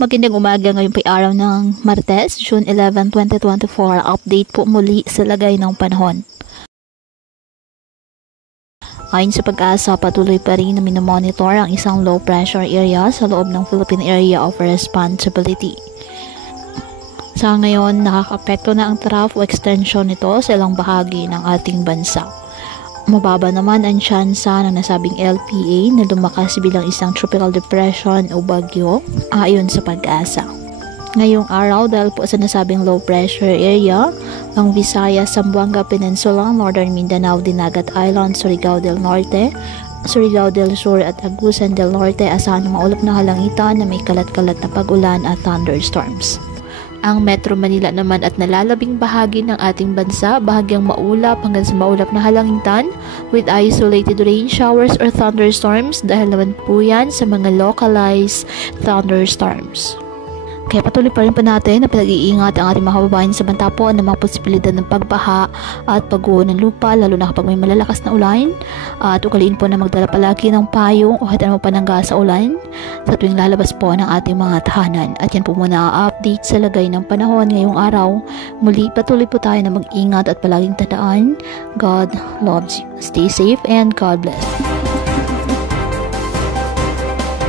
Magandang umaga, ngayon po araw ng Martes, June 11, 2024. Update po muli sa lagay ng panahon. Ayon sa Pag-asa, patuloy pa rin na minomonitor ang isang low pressure area sa loob ng Philippine Area of Responsibility. Sa ngayon, nakakapekto na ang trough o extension nito sa ilang bahagi ng ating bansa. Mababa naman ang tsansa ng nasabing LPA na lumakas bilang isang tropical depression o bagyo ayon sa Pag-asa. Ngayong araw, dahil po sa nasabing low pressure area, ang Visayas, Zamboanga Peninsula, Northern Mindanao, Dinagat Island, Surigao del Norte, Surigao del Sur at Agusan del Norte, asahan ng maulap na halangitan na may kalat-kalat na pag-ulan at thunderstorms. Ang Metro Manila naman at nalalabing bahagi ng ating bansa, bahagyang maulap hanggang sa maulap na halangitan with isolated rain showers or thunderstorms dahil naman po yan sa mga localized thunderstorms. Kaya patuloy pa rin po natin na pinag-iingat ang ating mga kababayan sa banta po ng mga posibilidad ng pagbaha at pagguho ng lupa, lalo na kapag may malalakas na ulan. At ugaliin po na magdala palagi ng payong o hatan mo panangga sa ulan sa tuwing lalabas po ng ating mga tahanan. At yan po muna ang update sa lagay ng panahon ngayong araw. Muli patuloy po tayo na mag-ingat at palaging tandaan, God loves you. Stay safe and God bless.